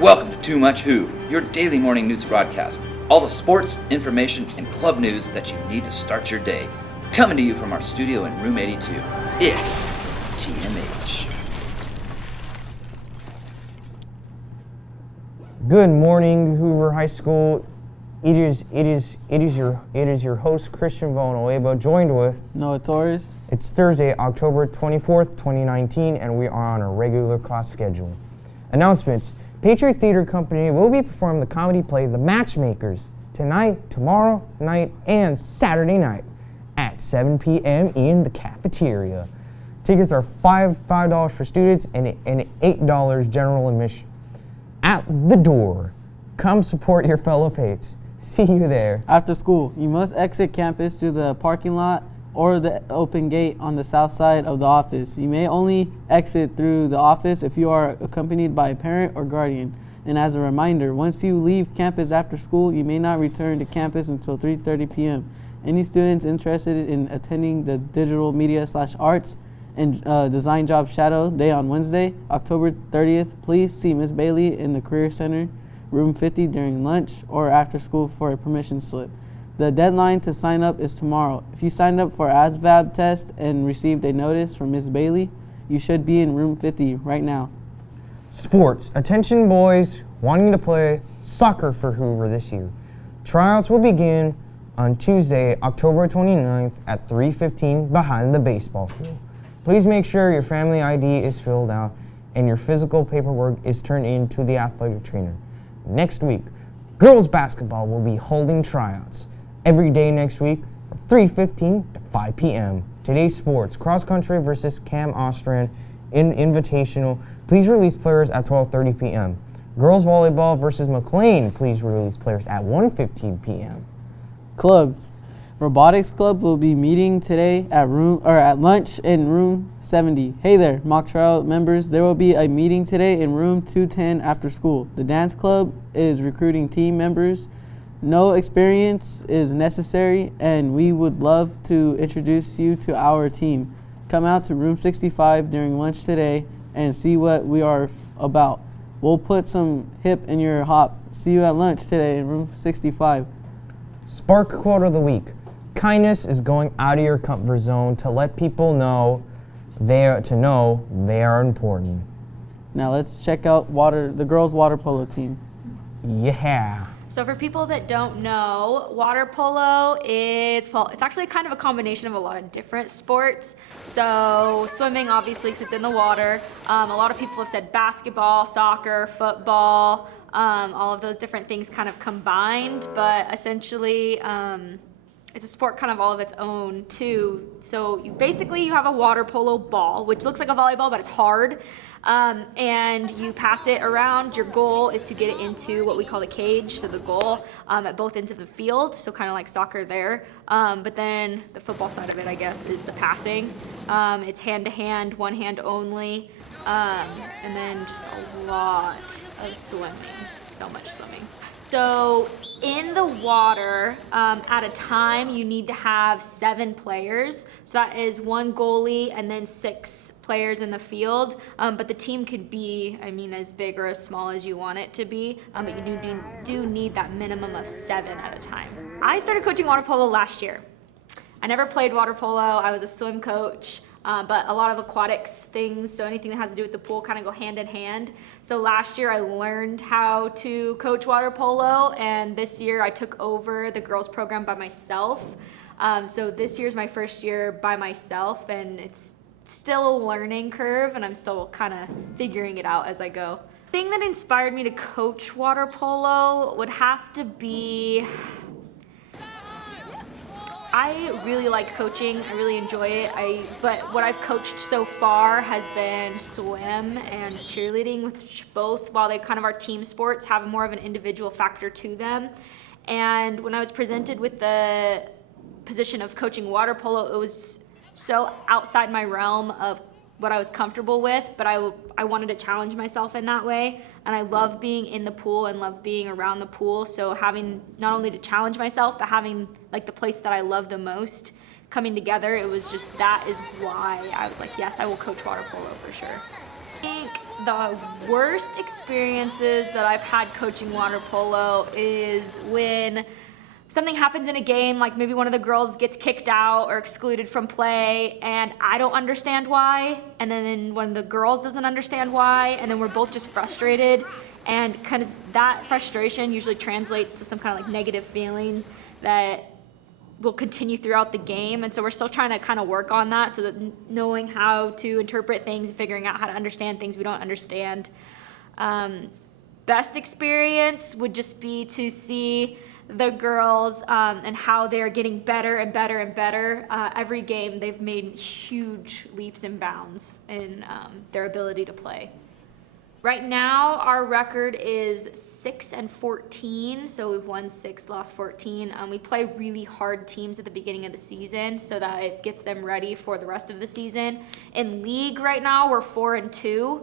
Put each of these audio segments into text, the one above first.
Welcome to Too Much Who, your daily morning news broadcast. All the sports, information, and club news that you need to start your day. Coming to you from our studio in room 82. It's TMH. Good morning, Hoover High School. It is your host Christian Villanueva, joined with Noah Torres. It's Thursday, October 24th, 2019, and we are on a regular class schedule. Announcements: Patriot Theater Company will be performing the comedy play The Matchmakers tonight, tomorrow night, and Saturday night at 7 p.m. in the cafeteria. Tickets are $5 for students and $8 general admission. At the door, come support your fellow Pates. See you there. After school, you must exit campus through the parking lot or the open gate on the south side of the office. You may only exit through the office if you are accompanied by a parent or guardian. And as a reminder, once you leave campus after school, you may not return to campus until 3:30 p.m. Any students interested in attending the Digital Media/Arts and Design Job Shadow Day on Wednesday, October 30th, please see Ms. Bailey in the Career Center, room 50 during lunch or after school for a permission slip. The deadline to sign up is tomorrow. If you signed up for ASVAB test and received a notice from Ms. Bailey, you should be in room 50 right now. Sports. Attention boys wanting to play soccer for Hoover this year. Tryouts will begin on Tuesday, October 29th at 3:15 behind the baseball field. Please make sure your family ID is filled out and your physical paperwork is turned in to the athletic trainer. Next week, girls basketball will be holding tryouts every day next week from 3:15 to 5 p.m. Today's sports: cross country versus Cam Ostran in Invitational. Please release players at 12:30 p.m. Girls volleyball versus McLean. Please release players at 1:15 p.m. Clubs. Robotics Club will be meeting today at lunch in room 70. Hey there, mock trial members. There will be a meeting today in room 210 after school. The dance club is recruiting team members. No experience is necessary, and we would love to introduce you to our team. Come out to room 65 during lunch today and see what we are about. We'll put some hip in your hop. See you at lunch today in room 65. Spark quote of the week: kindness is going out of your comfort zone to let people know they are important. Now let's check out the girls' water polo team. Yeah. So for people that don't know, water polo is, it's actually kind of a combination of a lot of different sports. So swimming, obviously, because it's in the water. A lot of people have said basketball, soccer, football, all of those different things kind of combined, but essentially it's a sport kind of all of its own too. So you have a water polo ball, which looks like a volleyball, but it's hard. And you pass it around. Your goal is to get it into what we call the cage, so the goal at both ends of the field, so kind of like soccer there. But then the football side of it, I guess, is the passing. It's hand-to-hand, one hand only, and then just a lot of swimming, so much swimming. So in the water, at a time, you need to have 7 players. So that is 1 goalie and then 6 players in the field. But the team could be, as big or as small as you want it to be. But you do need that minimum of 7 at a time. I started coaching water polo last year. I never played water polo. I was a swim coach. But a lot of aquatics things, so anything that has to do with the pool kind of go hand in hand. So last year I learned how to coach water polo, and this year I took over the girls program by myself. So this year's my first year by myself, and it's still a learning curve, and I'm still kind of figuring it out as I go. The thing that inspired me to coach water polo would have to be, I really like coaching. I really enjoy it. But what I've coached so far has been swim and cheerleading, which both, while they kind of are team sports, have more of an individual factor to them. And when I was presented with the position of coaching water polo, it was so outside my realm of what I was comfortable with, but I wanted to challenge myself in that way. And I love being in the pool and love being around the pool. So having not only to challenge myself, but having like the place that I love the most coming together, it was just, that is why I was like, yes, I will coach water polo for sure. I think the worst experiences that I've had coaching water polo is when something happens in a game, like maybe one of the girls gets kicked out or excluded from play, and I don't understand why, and then when the girls doesn't understand why, and then we're both just frustrated, and kind of that frustration usually translates to some kind of like negative feeling that will continue throughout the game. And so we're still trying to kind of work on that, so that knowing how to interpret things, figuring out how to understand things we don't understand. Best experience would just be to see the girls and how they're getting better and better and better. Every game they've made huge leaps and bounds in their ability to play. Right now, our record is 6-14, so we've won 6, lost 14. We play really hard teams at the beginning of the season, so that it gets them ready for the rest of the season. In league right now, we're 4-2,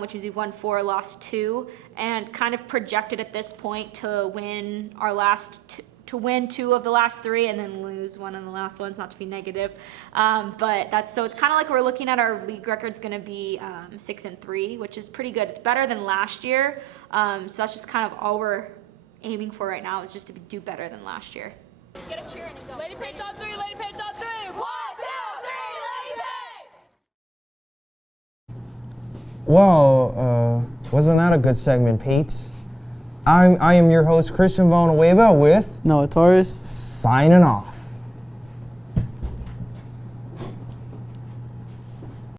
which means we've won 4, lost 2, and kind of projected at this point to win our to win 2 of the last 3 and then lose 1 in the last ones, not to be negative. But so it's kind of like we're looking at our league record's going to be 6-3, which is pretty good. It's better than last year. So that's just kind of all we're aiming for right now, is just to do better than last year. Get up cheering and go. Lady Pigs on 3, Lady Pigs on 3. 1, 2, 3, Lady Pigs! Well, wasn't that a good segment, Pates? I am your host, Christian Villanueva, with Noah Torres. signing off.